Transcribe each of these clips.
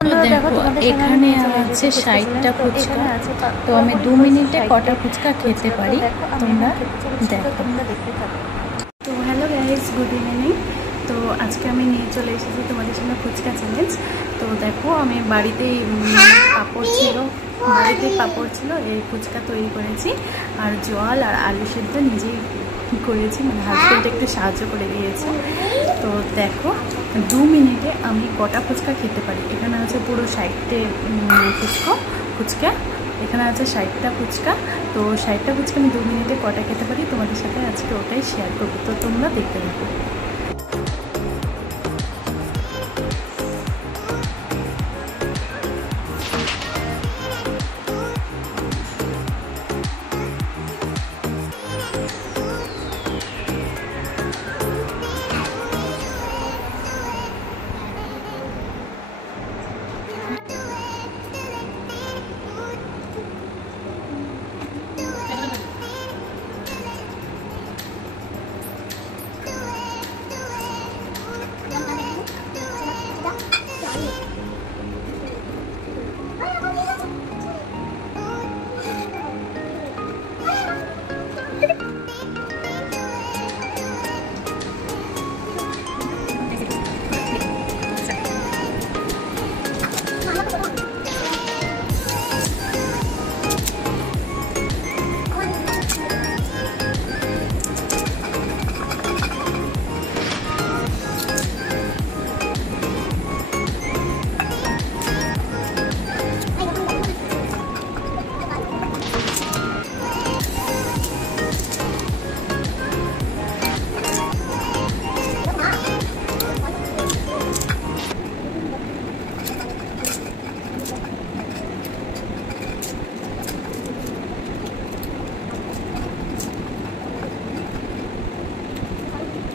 তো দেখো এখানে আছে 60টা ফুচকা। তো আমি 2 মিনিটে কটা ফুচকা খেতে পারি তোমরা দেখো। তো হ্যালো গাইস, গুড ইভিনিং। তো আজকে আমি নিয়ে চলে এসেছি তোমাদের সামনে ফুচকা চ্যালেঞ্জ। তো দেখো আমি বাড়িতেই পাঁপড় ছিল এই ফুচকা তৈরি করেছি, আর জল আর আলু সেদ্ধ নিজেই করেছি, মানে হাজব্যান্ড একটু সাহায্য করে দিয়েছে। তো দেখো 2 মিনিটে আমি কটা ফুচকা খেতে পারি। এখানে আছে পুরো 60টে ফুচকা, এখানে আছে 60টা ফুচকা। তো 60টা ফুচকা আমি 2 মিনিটে কটা খেতে পারি তোমাদের সাথে আজকে ওটাই শেয়ার করবো। তো তোমরা দেখতে থাকো।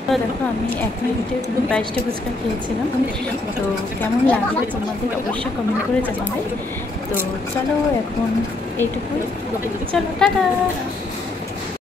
তো দেখো আমি 1 মিনিটে 22টা ফুচকা খেয়েছিলাম। তো কেমন লাগলো তোমাদের অবশ্যই কমেন্ট করে জানাবে। তো চলো এখন এইটুকুই, চলো টাটা।